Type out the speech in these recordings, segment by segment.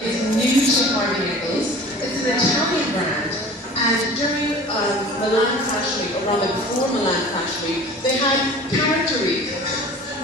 Is new to Harvey Nichols. It's an Italian brand, and during Milan Fashion Week, or rather before Milan Fashion Week, they had character week.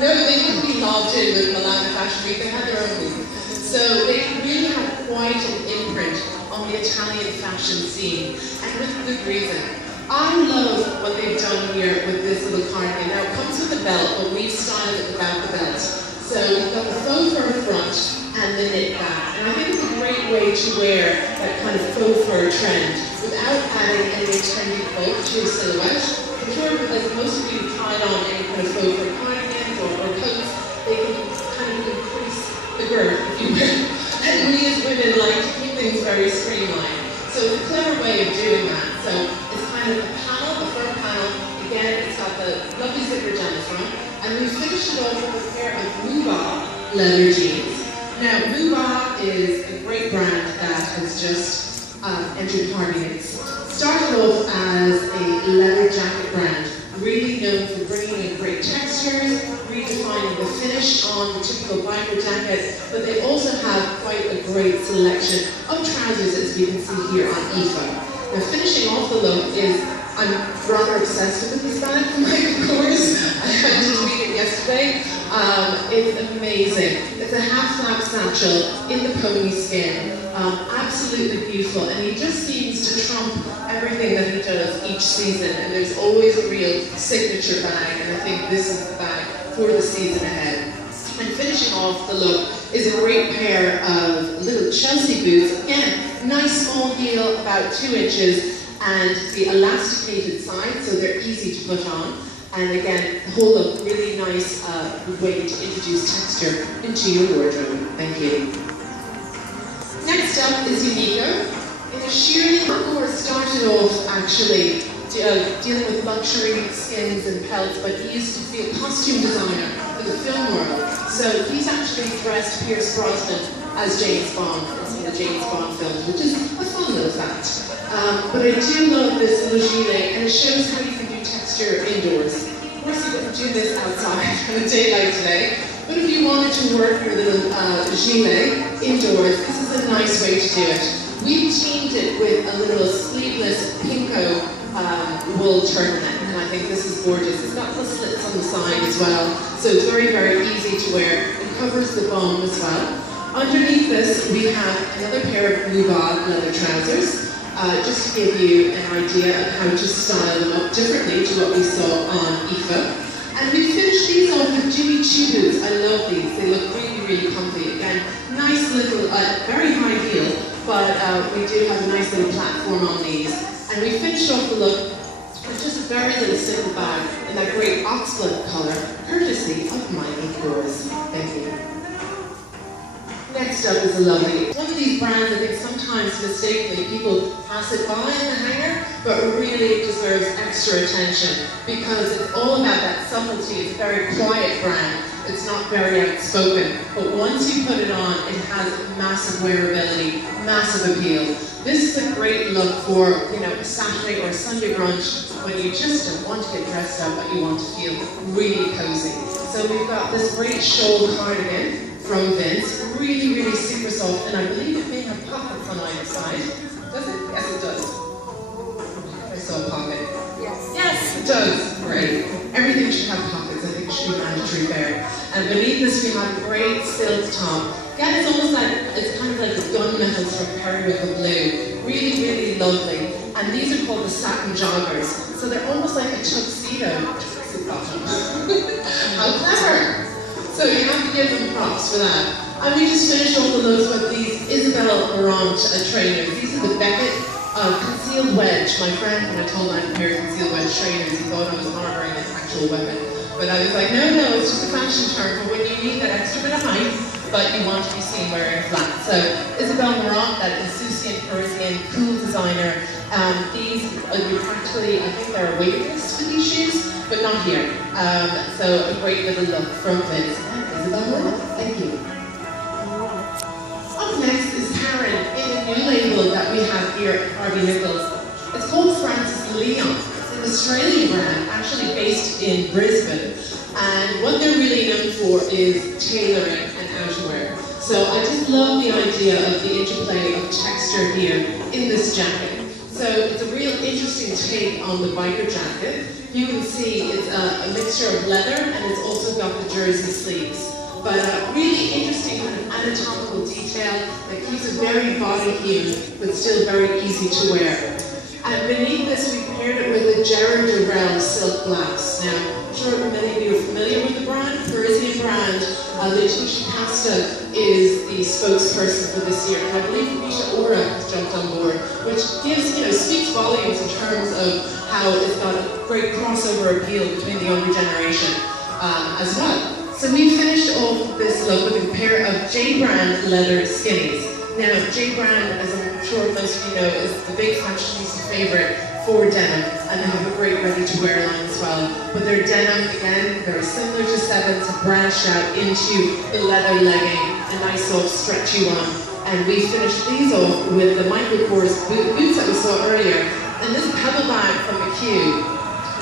No, they wouldn't be logged in with Milan Fashion Week, they had their own week. So they really have quite an imprint on the Italian fashion scene, and with good reason. I love what they've done here with this little cardigan. Now it comes with a belt, but we've styled it without the belt. So you've got the faux fur front and the knit back. And I think it's a great way to wear that kind of faux fur trend without adding any trendy coat to your silhouette. I'm sure as most of you tried on any kind of faux fur cardigans or coats, they can kind of increase the girth, if you will. And we as women like to keep things very streamlined. So it's a clever way of doing that. So it's kind of a panel, a fur panel. Again, it's got the lovely zipper down the front. And we finished it off with a pair of Muba leather jeans. Now, Muba is a great brand that has just entered Harvey Nichols. Started off as a leather jacket brand, really known for bringing in great textures, redefining the finish on the typical biker jacket, but they also have quite a great selection of trousers, as we can see here on IFA. Now, finishing off the look is, I'm rather obsessed with the Hispanic flag, of course. I had to tweet it yesterday. It's amazing. It's a half-flap satchel in the pony skin. Absolutely beautiful, and he just seems to trump everything that he does each season, and there's always a real signature bag, and I think this is the bag for the season ahead. And finishing off the look is a great pair of little Chelsea boots. Again, nice small heel, about 2 inches, and the elasticated side, so they're easy to put on. And again, the whole look, really nice way to introduce texture into your wardrobe. Thank you. Next up is Unico. In a sheer core started off actually dealing with luxury skins and pelts, but he used to be a costume designer for the film world. So he's actually dressed Pierce Brosnan as James Bond in some of the James Bond films, which is a fun little fact. But I do love this little gilet, and it shows how you can do texture indoors. Of course, you wouldn't do this outside on a day like today, but if you wanted to work your little gilet indoors, this is a nice way to do it. We've teamed it with a little sleeveless pinko wool turtleneck, and I think this is gorgeous. It's got the slits on the side as well, so it's very, very easy to wear. It covers the bum as well. Underneath this, we have another pair of Muba leather trousers. Just to give you an idea of how to style them up differently to what we saw on IFA. And we finished these off with Jimmy Choo boots. I love these. They look really, really comfy. Again, nice little, very high heel, but we do have a nice little platform on these. And we finished off the look with just a very little simple bag in that great oxblood colour, courtesy of Michael Kors. Thank you. Next up is a lovely, one of these brands I think sometimes mistakenly people pass it by in the hanger, but really it deserves extra attention because it's all about that subtlety. It's a very quiet brand, it's not very outspoken, but once you put it on, it has massive wearability, massive appeal. This is a great look for, you know, a Saturday or a Sunday brunch when you just don't want to get dressed up, but you want to feel really cozy. So we've got this great shawl cardigan from Vince, really, really super soft, and I believe it may have pockets on either side. Does it? Yes, it does. I saw a pocket. Yes. Yes, it does. Great. Everything should have pockets. I think it should be mandatory there. And beneath this, we have a great silk top. Again, it's almost like, it's kind of like the gunmetals from Periwinkle Blue. Really, really lovely. And these are called the satin joggers. So they're almost like a tuxedo. How clever! So you have to give them props for that. And we just finished all the looks with these Isabel Marant trainers. These are the Beckett concealed wedge. My friend, when I told him I had a pair of concealed wedge trainers, he thought I was harboring an actual weapon. But I was like, no, it's just a fashion term for when you need that extra bit of height, but you want to be seen wearing flats. So Isabel Marant, that insouciant Parisian cool designer. These are practically, I think they're a waiting list for these shoes, but not here. So a great little look from Vince and Isabel Marant. Thank you. Up next is Karen in a new label that we have here at Harvey Nichols. It's called Francis Leon. It's an Australian brand, actually based in Brisbane. And what they're really known for is tailoring and outerwear. So I just love the idea of the interplay of texture here in this jacket. So it's a real interesting take on the biker jacket. You can see it's a mixture of leather and it's also got the jersey sleeves. But a really interesting kind of anatomical detail that keeps it very body hewn but still very easy to wear. And beneath this we paired it with a Gerard Durrell silk blouse. Now, I'm sure many of you are familiar with the brand, Parisian brand. Letitia Casta is the spokesperson for this year, and I believe Misha Ora has jumped on board, which gives, speaks volumes in terms of how it's got a great crossover appeal between the younger generation as well. So we finished off this look with a pair of J Brand leather skinnies. Now, J Brand, as I'm sure most of you know, is the big fashionista favorite for denim, and they have a great ready-to-wear line as well. But their denim, again, very similar to Sevens, have branched out into the leather legging, a nice soft stretchy one. And we finished these off with the Michael Kors boots that we saw earlier, and this pebble bag from McHugh.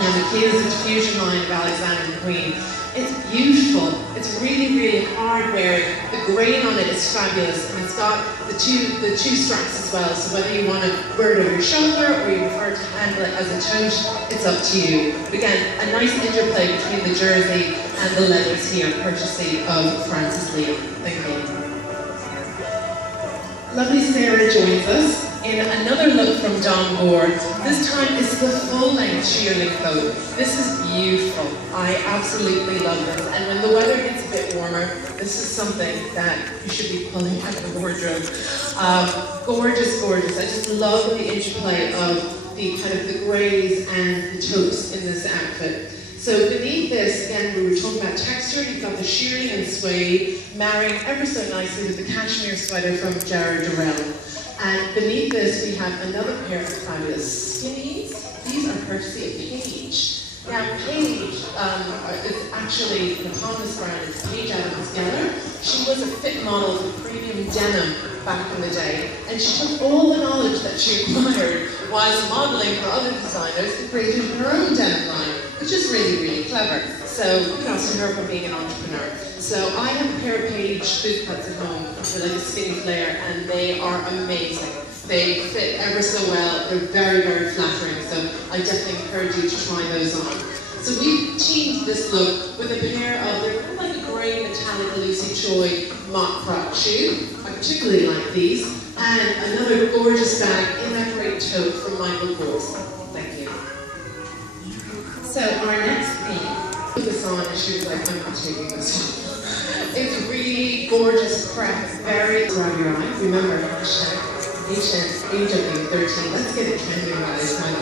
Now, McHugh is a diffusion line of Alexander McQueen. It's beautiful. It's really, really hard wearing. The grain on it is fabulous, and it's got the two straps as well. So whether you want to wear it over your shoulder or you prefer to handle it as a tote, it's up to you. But again, a nice interplay between the jersey and the leathers here, courtesy of Francis Leon. Thank you. Lovely Sarah joins us in another look from Don Gore. This time it's the full-length shearling coat. This is beautiful. I absolutely love this. And when the weather gets a bit warmer, this is something that you should be pulling out of the wardrobe. Gorgeous, gorgeous. I just love the interplay of the kind of the greys and the taupes in this outfit. So beneath this, again, we were talking about texture. You've got the shearling and suede marrying ever so nicely with the cashmere sweater from Gerard Durrell. And beneath this, we have another pair of fabulous skinnies. These are courtesy of Paige. Now, Paige is actually, upon this brand, it's Paige Adams Geller. She was a fit model for premium denim back in the day, and she took all the knowledge that she acquired whilst modeling for other designers and created her own denim line, which is really, really clever. So, kudos to her for being an entrepreneur. So I have a pair of Paige boot cuts at home with like a skinny flare, and they are amazing. They fit ever so well. They're very, very flattering. So I definitely encourage you to try those on. So we've teamed this look with a pair of, they're kind of like a grey metallic Lucy Choi mock crop shoe. I particularly like these. And another gorgeous bag in that great tote from Michael Kors. Thank you. So our next theme, put this on and she was like, I'm not taking this off. It's really gorgeous crepe, very grab your eye. Remember, hashtag HW13. Let's get it trending by this time.